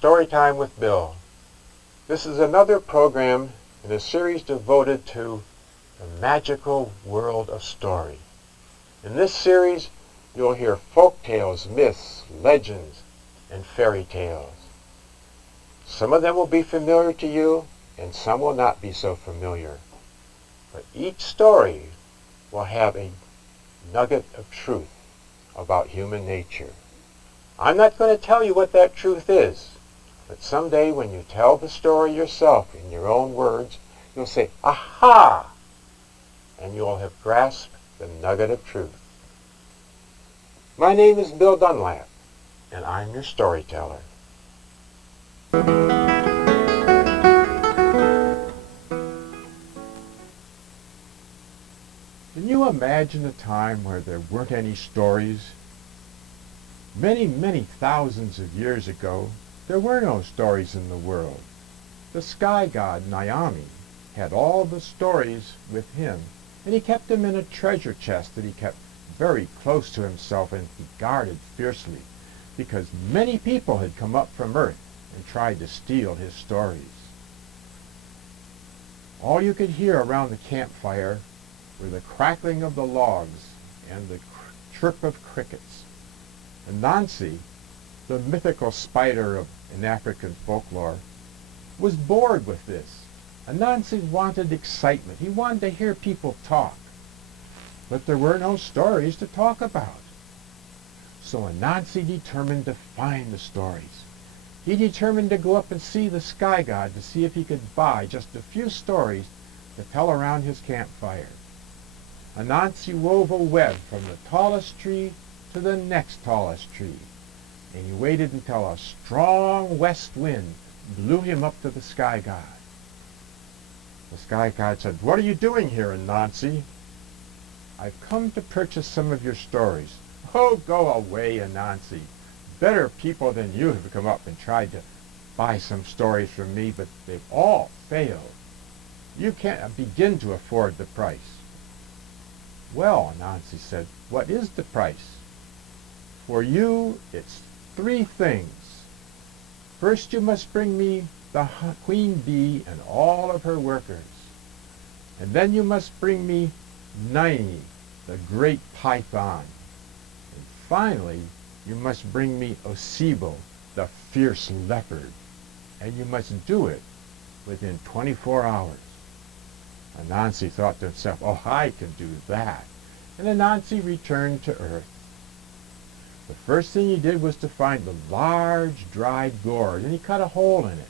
Storytime with Bill. This is another program in a series devoted to the magical world of story. In this series, you'll hear folk tales, myths, legends, and fairy tales. Some of them will be familiar to you, and some will not be so familiar. But each story will have a nugget of truth about human nature. I'm not going to tell you what that truth is, but someday when you tell the story yourself in your own words, you'll say, "Aha!" and you'll have grasped the nugget of truth. My name is Bill Dunlap, and I'm your storyteller. Can you imagine a time where there weren't any stories? Many thousands of years ago, there were no stories in the world. The sky god, Naomi, had all the stories with him, and he kept them in a treasure chest that he kept very close to himself and he guarded fiercely, because many people had come up from Earth and tried to steal his stories. All you could hear around the campfire were the crackling of the logs and the chirp of crickets. Anansi, the mythical spider in African folklore, was bored with this. Anansi wanted excitement. He wanted to hear people talk. But there were no stories to talk about. So Anansi determined to find the stories. He determined to go up and see the sky god to see if he could buy just a few stories to tell around his campfire. Anansi wove a web from the tallest tree to the next tallest tree, and he waited until a strong west wind blew him up to the sky god. The sky god said, "What are you doing here, Anansi?" "I've come to purchase some of your stories." "Oh, go away, Anansi. Better people than you have come up and tried to buy some stories from me, but they've all failed. You can't begin to afford the price." "Well," Anansi said, "what is the price?" "For you, it's 3 things. First, you must bring me the queen bee and all of her workers. And then you must bring me Nini, the great python. And finally, you must bring me Osibo, the fierce leopard. And you must do it within 24 hours. Anansi thought to himself, "Oh, I can do that." And Anansi returned to Earth. The first thing he did was to find a large dried gourd, and he cut a hole in it.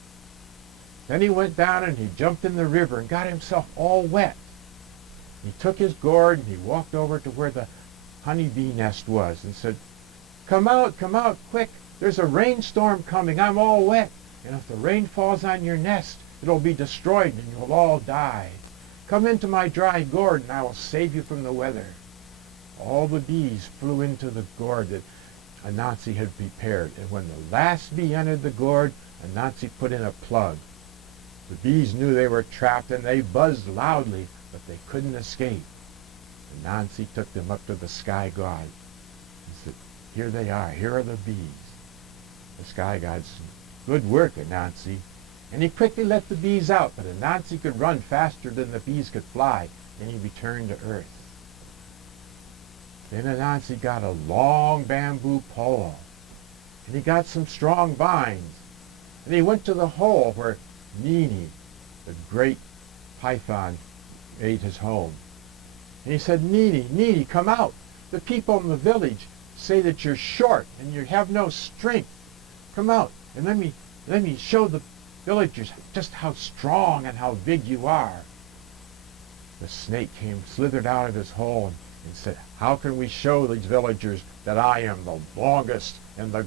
Then he went down and he jumped in the river and got himself all wet. He took his gourd and he walked over to where the honeybee nest was and said, come out, quick. There's a rainstorm coming. I'm all wet. And if the rain falls on your nest, it'll be destroyed and you'll all die. Come into my dry gourd and I will save you from the weather." All the bees flew into the gourd that Anansi had prepared, and when the last bee entered the gourd, Anansi put in a plug. The bees knew they were trapped and they buzzed loudly, but they couldn't escape. Anansi took them up to the sky god and said, "Here they are, here are the bees." The sky god said, "Good work, Anansi." And he quickly let the bees out, but Anansi could run faster than the bees could fly, and he returned to Earth. Then Anansi got a long bamboo pole, and he got some strong vines, and he went to the hole where Nini, the great python, made his home. And he said, Nini, come out. The people in the village say that you're short and you have no strength. Come out and let me show the villagers just how strong and how big you are." The snake slithered out of his hole and said, "How can we show these villagers that I am the longest and the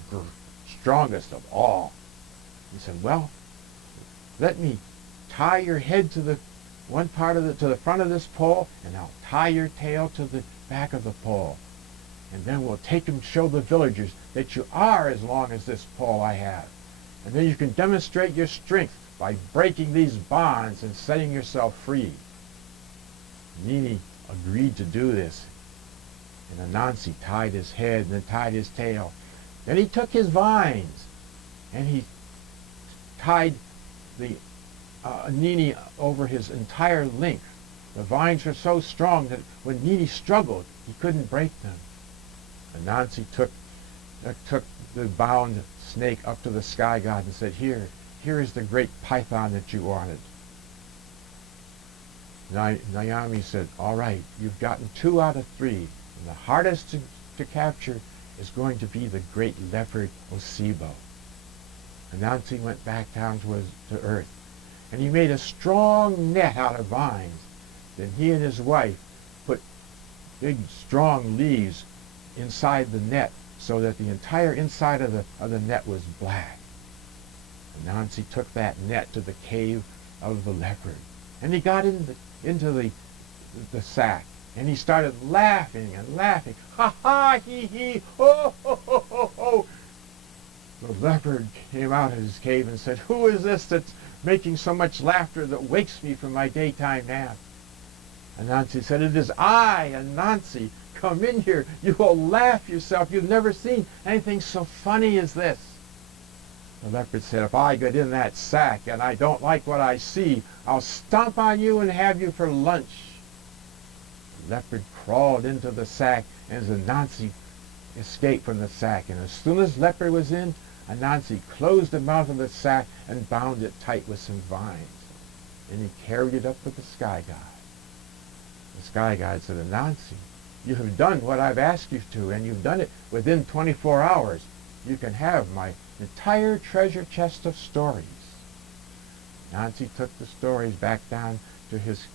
strongest of all?" He said, "Well, let me tie your head to the front of this pole, and I'll tie your tail to the back of the pole. And then we'll take and show the villagers that you are as long as this pole I have. And then you can demonstrate your strength by breaking these bonds and setting yourself free." Nini agreed to do this. And Anansi tied his head and then tied his tail. Then he took his vines and he tied the Nini over his entire length. The vines were so strong that when Nini struggled, he couldn't break them. Anansi took the bound snake up to the sky god and said, here is the great python that you wanted. Naomi said, all right, you've gotten 2 out of 3. And the hardest to capture is going to be the great leopard Osibo. Anansi went back down to earth, and he made a strong net out of vines. Then he and his wife put big, strong leaves inside the net so that the entire inside of the net was black. Anansi took that net to the cave of the leopard, and he got into the sack, and he started laughing and laughing. Ha ha, hee hee, ho ho ho ho ho. The leopard came out of his cave and said, who is this that's making so much laughter that wakes me from my daytime nap? Anansi said, it is I, Anansi. Come in here. You will laugh yourself. You've never seen anything so funny as this. The leopard said, if I get in that sack and I don't like what I see, I'll stomp on you and have you for lunch. The leopard crawled into the sack, and Anansi escaped from the sack. And as soon as leopard was in, Anansi closed the mouth of the sack and bound it tight with some vines. Then he carried it up to the sky god. The sky god said, Anansi, you have done what I've asked you to, and you've done it within 24 hours. You can have my entire treasure chest of stories. Anansi took the stories back down to his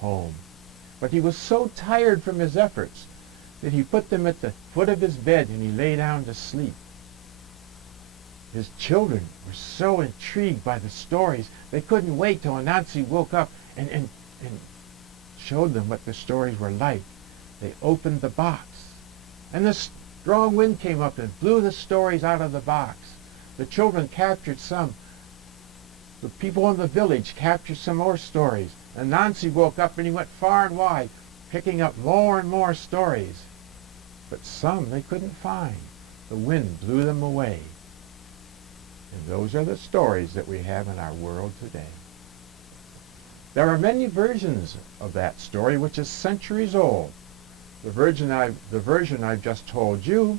home. But he was so tired from his efforts that he put them at the foot of his bed and he lay down to sleep. His children were so intrigued by the stories, they couldn't wait till Anansi woke up and showed them what the stories were like. They opened the box, and the strong wind came up and blew the stories out of the box. The children captured some. The people in the village captured some more stories. Anansi woke up and he went far and wide, picking up more and more stories. But some they couldn't find. The wind blew them away. And those are the stories that we have in our world today. There are many versions of that story, which is centuries old. The version I've just told you,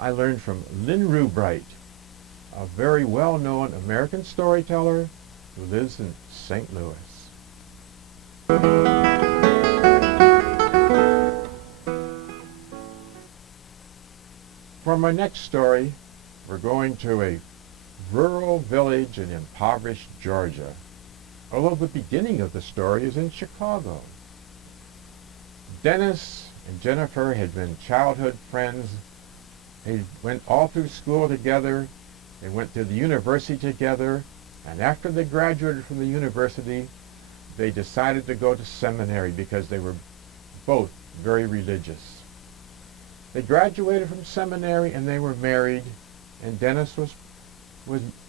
I learned from Lynn Rubright, a very well-known American storyteller who lives in St. Louis. For my next story, we're going to a rural village in impoverished Georgia, although the beginning of the story is in Chicago. Dennis and Jennifer had been childhood friends. They went all through school together. They went to the university together, and after they graduated from the university, they decided to go to seminary because they were both very religious. They graduated from seminary and they were married, and Dennis was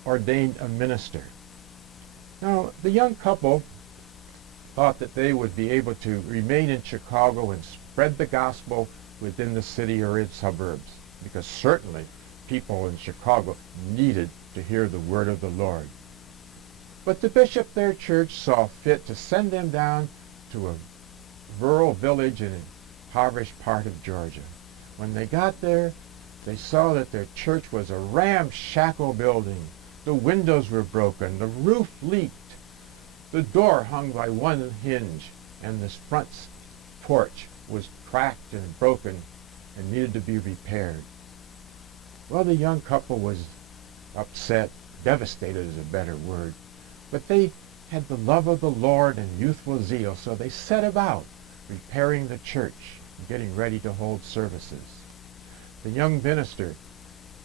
ordained a minister. Now, the young couple thought that they would be able to remain in Chicago and spread the gospel within the city or its suburbs, because certainly people in Chicago needed to hear the word of the Lord. But the bishop of their church saw fit to send them down to a rural village in an impoverished part of Georgia. When they got there, they saw that their church was a ramshackle building. The windows were broken, the roof leaked, the door hung by one hinge, and the front porch was cracked and broken and needed to be repaired. Well, the young couple was upset, devastated is a better word, but they had the love of the Lord and youthful zeal, so they set about repairing the church and getting ready to hold services. The young minister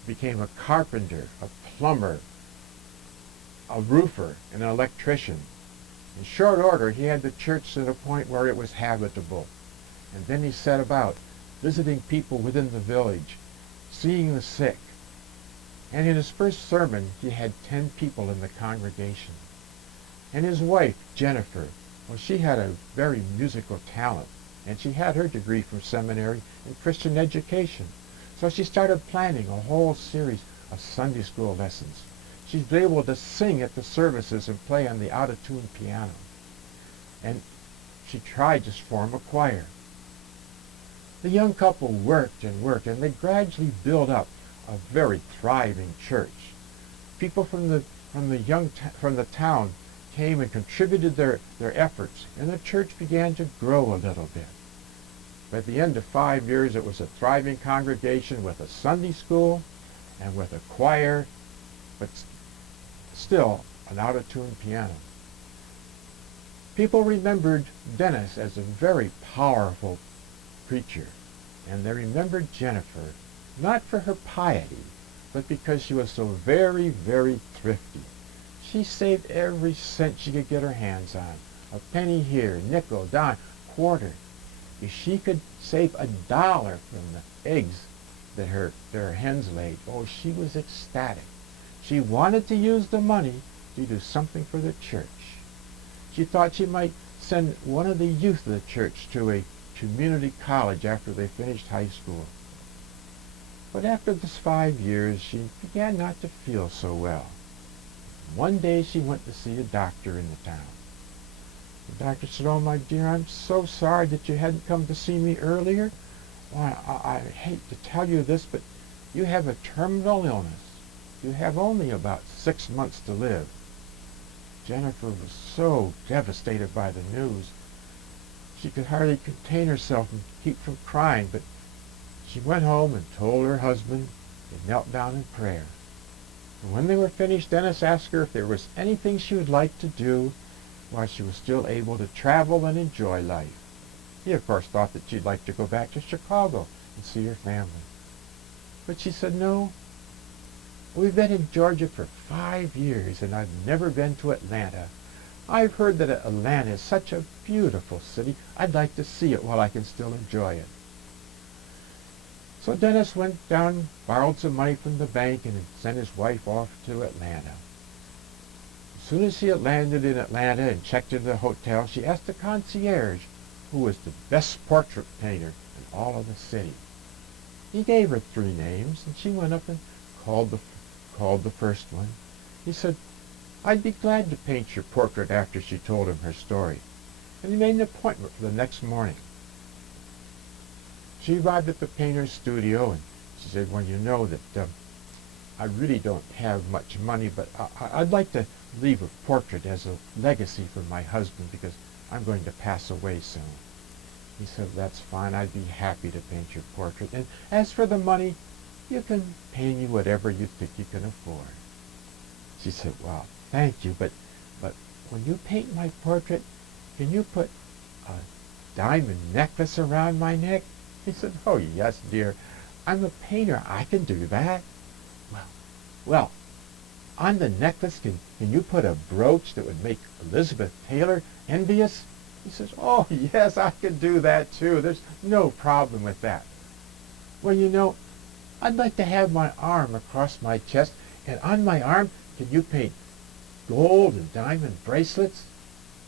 became a carpenter, a plumber, a roofer, and an electrician. In short order, he had the church to the point where it was habitable. And then he set about visiting people within the village, seeing the sick. And in his first sermon, he had 10 people in the congregation. And his wife, Jennifer, well, she had a very musical talent, and she had her degree from seminary in Christian education. So she started planning a whole series of Sunday school lessons. She's able to sing at the services and play on the out-of-tune piano. And she tried to form a choir. The young couple worked, and they gradually built up a very thriving church. People from the town came and contributed their efforts, and the church began to grow a little bit. By the end of 5 years, it was a thriving congregation with a Sunday school and with a choir, but still an out-of-tune piano. People remembered Dennis as a very powerful preacher, and they remembered Jennifer not for her piety, but because she was so very, very thrifty. She saved every cent she could get her hands on. A penny here, nickel, dime, quarter. If she could save $1 from the eggs that her hens laid, oh, she was ecstatic. She wanted to use the money to do something for the church. She thought she might send one of the youth of the church to a community college after they finished high school. But after this 5 years, she began not to feel so well. One day she went to see a doctor in the town. The doctor said, "Oh, my dear, I'm so sorry that you hadn't come to see me earlier. Why, I hate to tell you this, but you have a terminal illness. You have only about 6 months to live." Jennifer was so devastated by the news. She could hardly contain herself and keep from crying, but she went home and told her husband and knelt down in prayer. And when they were finished, Dennis asked her if there was anything she would like to do while she was still able to travel and enjoy life. He, of course, thought that she'd like to go back to Chicago and see her family. But she said, "No, we've been in Georgia for 5 years, and I've never been to Atlanta. I've heard that Atlanta is such a beautiful city. I'd like to see it while I can still enjoy it." So Dennis went down, borrowed some money from the bank, and sent his wife off to Atlanta. As soon as she had landed in Atlanta and checked into the hotel, she asked the concierge who was the best portrait painter in all of the city. He gave her 3 names, and she went up and called the first one. He said, "I'd be glad to paint your portrait," after she told him her story. And he made an appointment for the next morning. She arrived at the painter's studio, and she said, "Well, you know that I really don't have much money, but I'd like to leave a portrait as a legacy for my husband because I'm going to pass away soon." He said, "That's fine. I'd be happy to paint your portrait. And as for the money, you can pay me whatever you think you can afford." She said, "Well, thank you, but when you paint my portrait, can you put a diamond necklace around my neck?" He said, "Oh, yes, dear. I'm a painter. I can do that." Well, on the necklace, can you put a brooch that would make Elizabeth Taylor envious?" He says, "Oh, yes, I can do that, too. There's no problem with that." "Well, you know, I'd like to have my arm across my chest, and on my arm, can you paint gold and diamond bracelets?"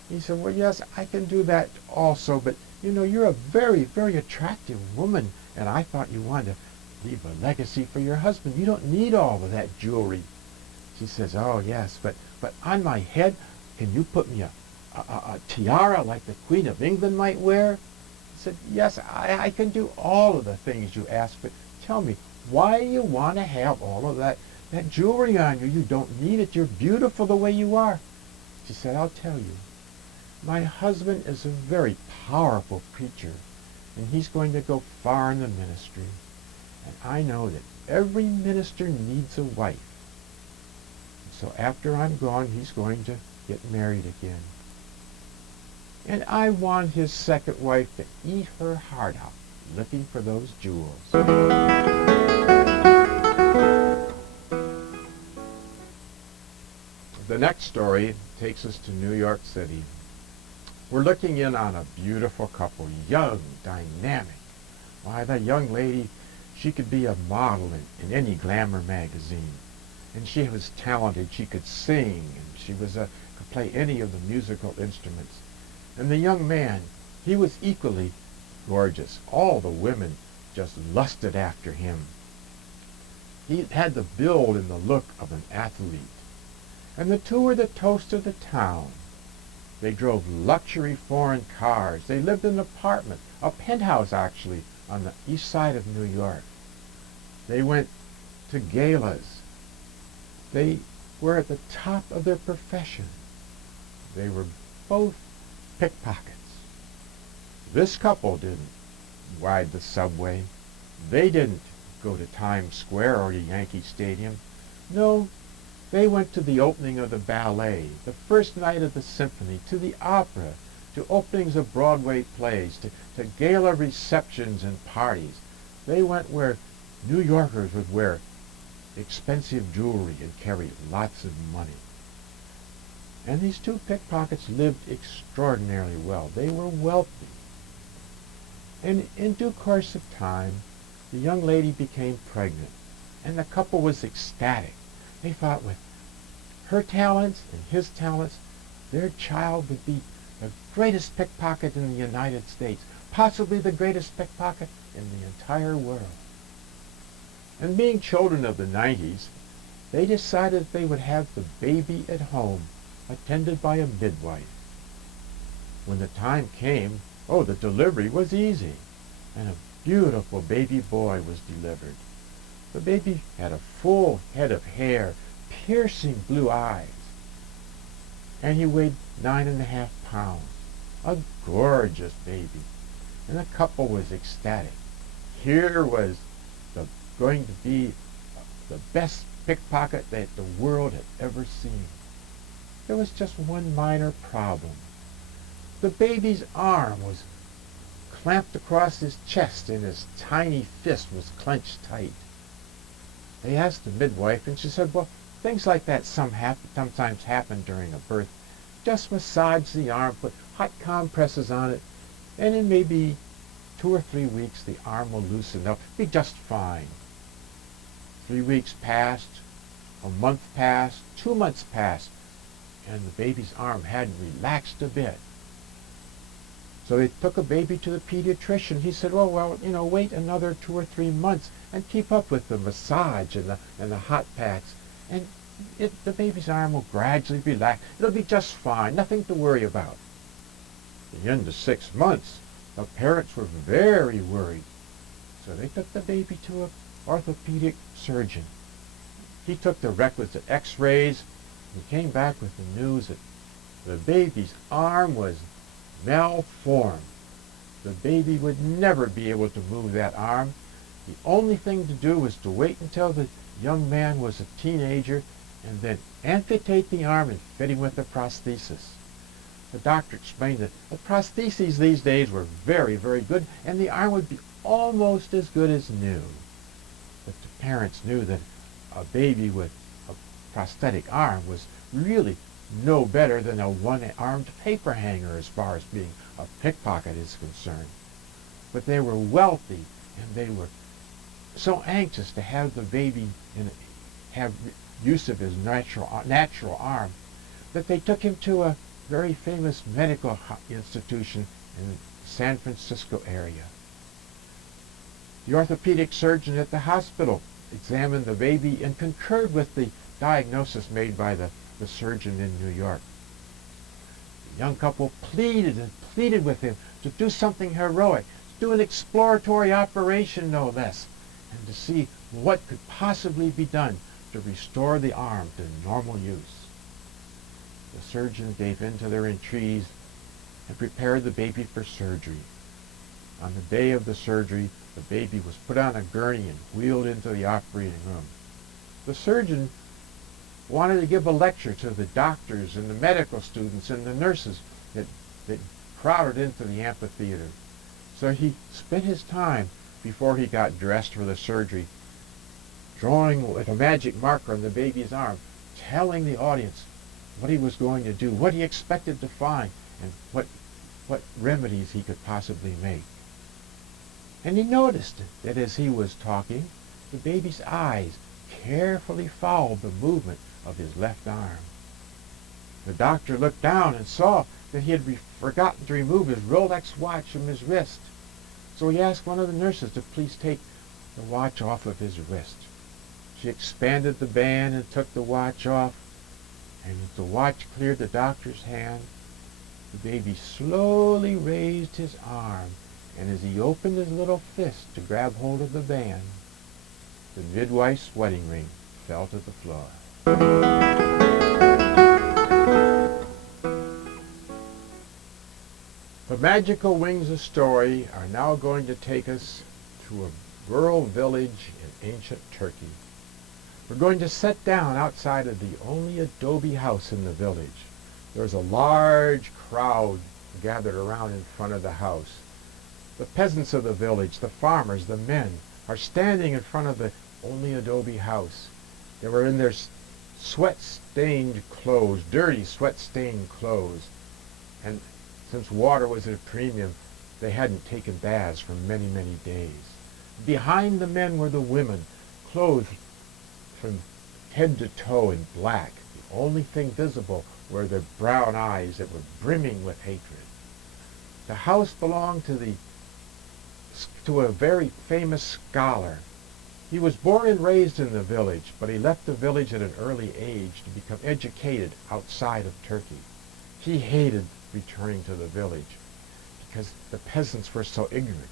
He said, "Well, yes, I can do that also, but, you know, you're a very, very attractive woman, and I thought you wanted to leave a legacy for your husband. You don't need all of that jewelry." She says, "Oh, yes, but on my head, can you put me a tiara like the Queen of England might wear?" He said, "Yes, I can do all of the things you ask, but tell me, why you want to have all of that jewelry on you? You don't need it. You're beautiful the way you are." She said, "I'll tell you. My husband is a very powerful preacher, and he's going to go far in the ministry. And I know that every minister needs a wife. So after I'm gone, he's going to get married again. And I want his second wife to eat her heart out, looking for those jewels." The next story takes us to New York City. We're looking in on a beautiful couple, young, dynamic. Why, that young lady, she could be a model in any glamour magazine. And she was talented. She could sing, and she could play any of the musical instruments. And the young man, he was equally gorgeous. All the women just lusted after him. He had the build and the look of an athlete. And the two were the toast of the town. They drove luxury foreign cars. They lived in an apartment, a penthouse actually, on the east side of New York. They went to galas. They were at the top of their profession. They were both pickpockets. This couple didn't ride the subway. They didn't go to Times Square or to Yankee Stadium. No, they went to the opening of the ballet, the first night of the symphony, to the opera, to openings of Broadway plays, to gala receptions and parties. They went where New Yorkers would wear expensive jewelry and carry lots of money. And these two pickpockets lived extraordinarily well. They were wealthy. And in due course of time, the young lady became pregnant, and the couple was ecstatic. They thought with her talents and his talents, their child would be the greatest pickpocket in the United States, possibly the greatest pickpocket in the entire world. And being children of the 90s, they decided they would have the baby at home, attended by a midwife. When the time came, the delivery was easy, and a beautiful baby boy was delivered. The baby had a full head of hair, piercing blue eyes, and he weighed 9.5 pounds. A gorgeous baby. And the couple was ecstatic. Here was going to be the best pickpocket that the world had ever seen. There was just one minor problem. The baby's arm was clamped across his chest and his tiny fist was clenched tight. They asked the midwife, and she said, well, things like that sometimes happen during a birth. Just massage the arm, put hot compresses on it, and in maybe 2 or 3 weeks the arm will loosen up, be just fine. 3 weeks passed, a month passed, 2 months passed, and the baby's arm hadn't relaxed a bit. So they took a baby to the pediatrician. He said, wait another 2 or 3 months and keep up with the massage and the hot packs, and the baby's arm will gradually relax. It'll be just fine, nothing to worry about. At the end of 6 months, the parents were very worried. So they took the baby to an orthopedic surgeon. He took the requisite x-rays and came back with the news that the baby's arm was malformed. The baby would never be able to move that arm. The only thing to do was to wait until the young man was a teenager and then amputate the arm and fit him with a prosthesis. The doctor explained that the prostheses these days were very, very good, and the arm would be almost as good as new. But the parents knew that a baby with a prosthetic arm was really no better than a one-armed paper hanger as far as being a pickpocket is concerned. But they were wealthy, and they were so anxious to have the baby and have use of his natural arm that they took him to a very famous medical institution in the San Francisco area. The orthopedic surgeon at the hospital examined the baby and concurred with the diagnosis made by the surgeon in New York. The young couple pleaded and pleaded with him to do something heroic, to do an exploratory operation no less, and to see what could possibly be done to restore the arm to normal use. The surgeon gave in to their entreaties and prepared the baby for surgery. On the day of the surgery, the baby was put on a gurney and wheeled into the operating room. The surgeon wanted to give a lecture to the doctors and the medical students and the nurses that crowded into the amphitheater. So he spent his time before he got dressed for the surgery, drawing with a magic marker on the baby's arm, telling the audience what he was going to do, what he expected to find, and what remedies he could possibly make. And he noticed that as he was talking, the baby's eyes carefully followed the movement of his left arm. The doctor looked down and saw that he had forgotten to remove his Rolex watch from his wrist. So he asked one of the nurses to please take the watch off of his wrist. She expanded the band and took the watch off, And as the watch cleared the doctor's hand, the baby slowly raised his arm, and as he opened his little fist to grab hold of the band, the midwife's wedding ring fell to the floor. The magical wings of story are now going to take us to a rural village in ancient Turkey. We're going to sit down outside of the only adobe house in the village. There's a large crowd gathered around in front of the house. The peasants of the village, the farmers, the men, are standing in front of the only adobe house. They were in their sweat-stained clothes, dirty sweat-stained clothes. And since water was at a premium, they hadn't taken baths for many, many days. Behind the men were the women, clothed from head to toe in black. The only thing visible were their brown eyes that were brimming with hatred. The house belonged to a very famous scholar. He was born and raised in the village, but he left the village at an early age to become educated outside of Turkey. He hated returning to the village because the peasants were so ignorant.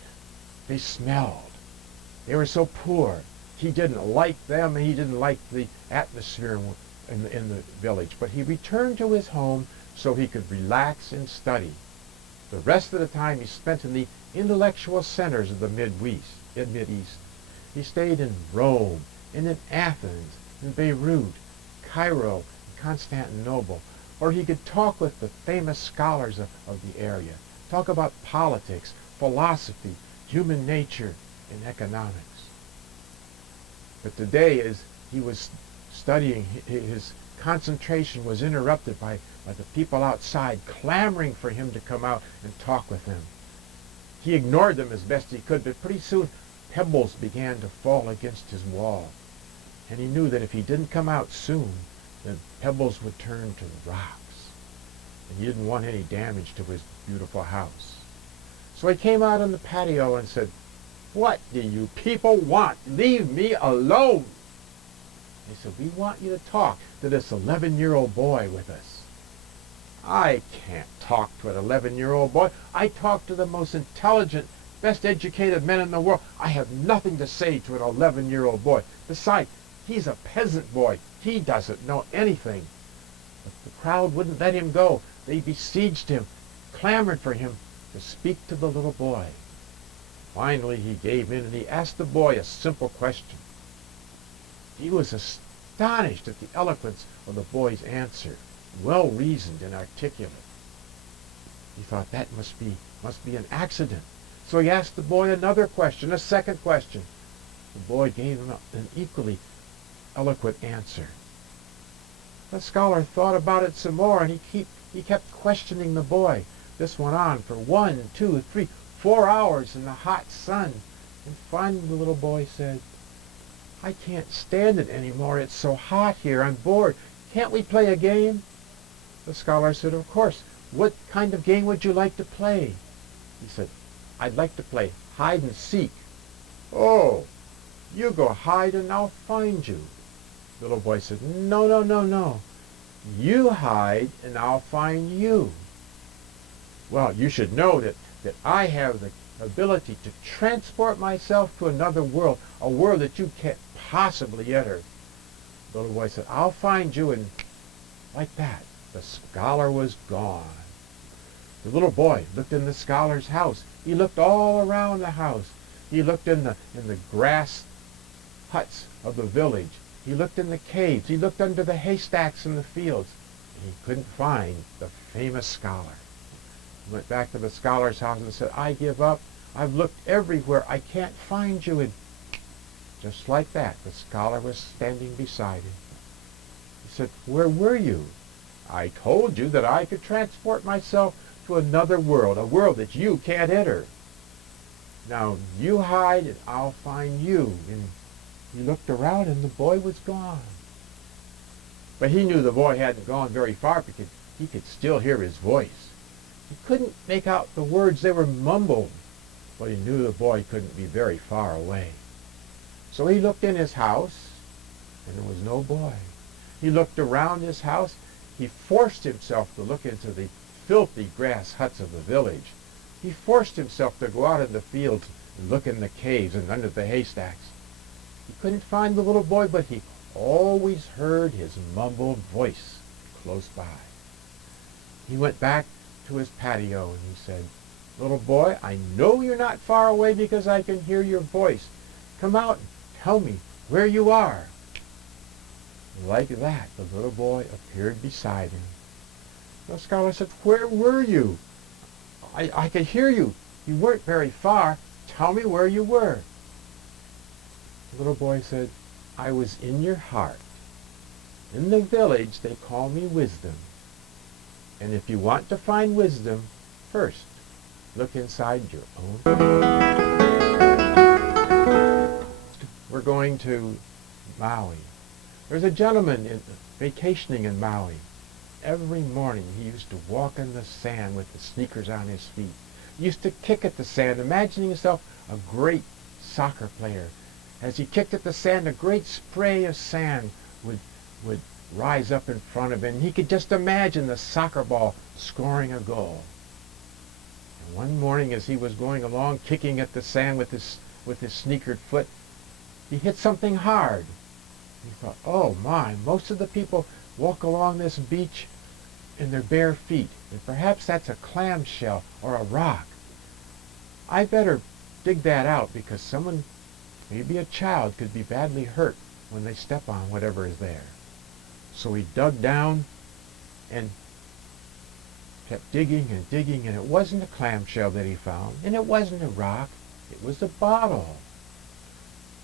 They smelled. They were so poor. He didn't like them, and he didn't like the atmosphere in the village. But he returned to his home so he could relax and study. The rest of the time he spent in the intellectual centers of the Mid-East. He stayed in Rome, and in Athens, in Beirut, Cairo, and Constantinople, where he could talk with the famous scholars of the area, talk about politics, philosophy, human nature, and economics. But today, as he was studying, his concentration was interrupted by the people outside clamoring for him to come out and talk with them. He ignored them as best he could, but pretty soon pebbles began to fall against his wall. And he knew that if he didn't come out soon, then pebbles would turn to rocks. And he didn't want any damage to his beautiful house. So he came out on the patio and said, "What do you people want? Leave me alone." They said, "We want you to talk to this 11-year-old boy with us." "I can't talk to an 11-year-old boy. I talk to the most intelligent, best educated men in the world. I have nothing to say to an 11-year-old boy. Besides, he's a peasant boy. He doesn't know anything." But the crowd wouldn't let him go. They besieged him, clamored for him to speak to the little boy. Finally, he gave in, and he asked the boy a simple question. He was astonished at the eloquence of the boy's answer, well-reasoned and articulate. He thought that must be an accident. So he asked the boy another question, a second question. The boy gave him an equally eloquent answer. The scholar thought about it some more, and he kept questioning the boy. This went on for 1, 2, 3, 4 hours in the hot sun. And finally the little boy said, "I can't stand it anymore. It's so hot here. I'm bored. Can't we play a game?" The scholar said, "Of course. What kind of game would you like to play?" He said, "I'd like to play hide and seek." "Oh, you go hide and I'll find you." The little boy said, "No, no, no, no. You hide and I'll find you." "Well, you should know that I have the ability to transport myself to another world, a world that you can't possibly enter." The little boy said, "I'll find you," and like that, the scholar was gone. The little boy looked in the scholar's house. He looked all around the house. He looked in the grass huts of the village. He looked in the caves. He looked under the haystacks in the fields. And he couldn't find the famous scholar. He went back to the scholar's house and said, "I give up. I've looked everywhere. I can't find you." And just like that, the scholar was standing beside him. He said, "Where were you?" "I told you that I could transport myself to another world, a world that you can't enter. Now you hide and I'll find you." And he looked around and the boy was gone. But he knew the boy hadn't gone very far because he could still hear his voice. He couldn't make out the words. They were mumbled, but he knew the boy couldn't be very far away. So he looked in his house, and there was no boy. He looked around his house, He forced himself to look into the filthy grass huts of the village. He forced himself to go out in the fields and look in the caves and under the haystacks. He couldn't find the little boy, but he always heard his mumbled voice close by. He went back to his patio and he said, "Little boy, I know you're not far away because I can hear your voice. Come out and tell me where you are." Like that, the little boy appeared beside him. The scholar said, "Where were you? I could hear you. You weren't very far. Tell me where you were." The little boy said, "I was in your heart. In the village, they call me Wisdom. And if you want to find wisdom, first, look inside your own." We're going to Maui. There's a gentleman vacationing in Maui. Every morning he used to walk in the sand with the sneakers on his feet. He used to kick at the sand, imagining himself a great soccer player. As he kicked at the sand, a great spray of sand would rise up in front of him. He could just imagine the soccer ball scoring a goal. And one morning as he was going along, kicking at the sand with his sneakered foot, he hit something hard. He thought, "Oh my, most of the people walk along this beach in their bare feet, and perhaps that's a clamshell or a rock. I better dig that out because someone, maybe a child, could be badly hurt when they step on whatever is there." So he dug down and kept digging and digging, and it wasn't a clamshell that he found, and it wasn't a rock, it was a bottle.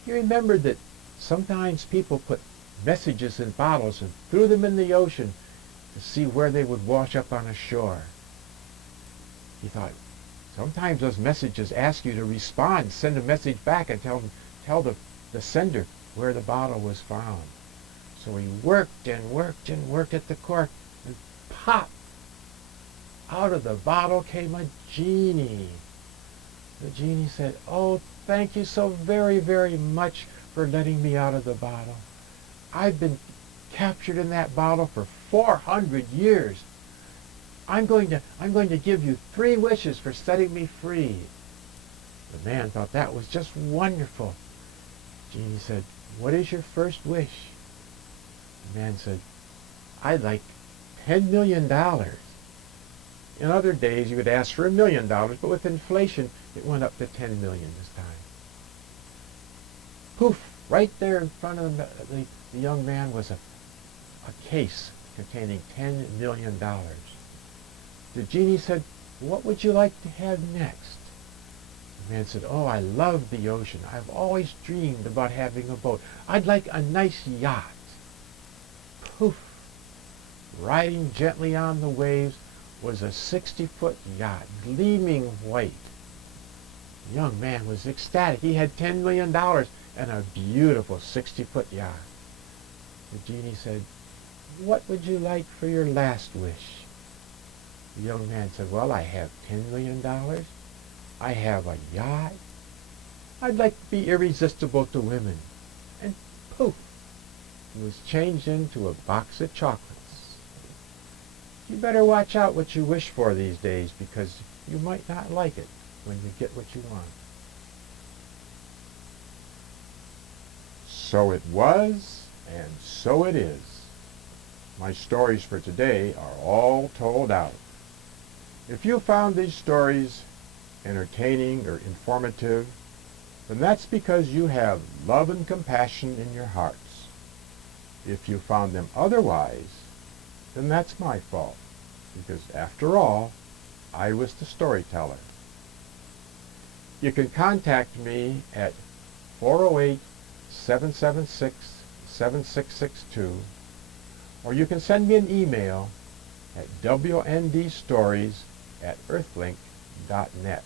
He remembered that sometimes people put messages in bottles and threw them in the ocean to see where they would wash up on a shore. He thought, sometimes those messages ask you to respond, send a message back and tell the sender where the bottle was found. So he worked and worked and worked at the cork, and pop! Out of the bottle came a genie. The genie said, "Oh, thank you so very, very much for letting me out of the bottle. I've been captured in that bottle for 400 years. I'm going to give you 3 wishes for setting me free." The man thought that was just wonderful. The genie said, "What is your first wish?" The man said, "I'd like $10 million. In other days, you would ask for $1 million, but with inflation, it went up to 10 million this time. Poof! Right there in front of the young man was a case containing $10 million. The genie said, "What would you like to have next?" The man said, "Oh, I love the ocean. I've always dreamed about having a boat. I'd like a nice yacht." Poof! Riding gently on the waves was a 60-foot yacht, gleaming white. The young man was ecstatic. He had $10 million and a beautiful 60-foot yacht. The genie said, "What would you like for your last wish?" The young man said, "Well, I have $10 million. I have a yacht. I'd like to be irresistible to women." And poof! He was changed into a box of chocolates. You better watch out what you wish for these days, because you might not like it when you get what you want. So it was, and so it is. My stories for today are all told out. If you found these stories entertaining or informative, then that's because you have love and compassion in your hearts. If you found them otherwise, then that's my fault, because after all, I was the storyteller. You can contact me at 408-776-7662, or you can send me an email at wndstories@earthlink.net.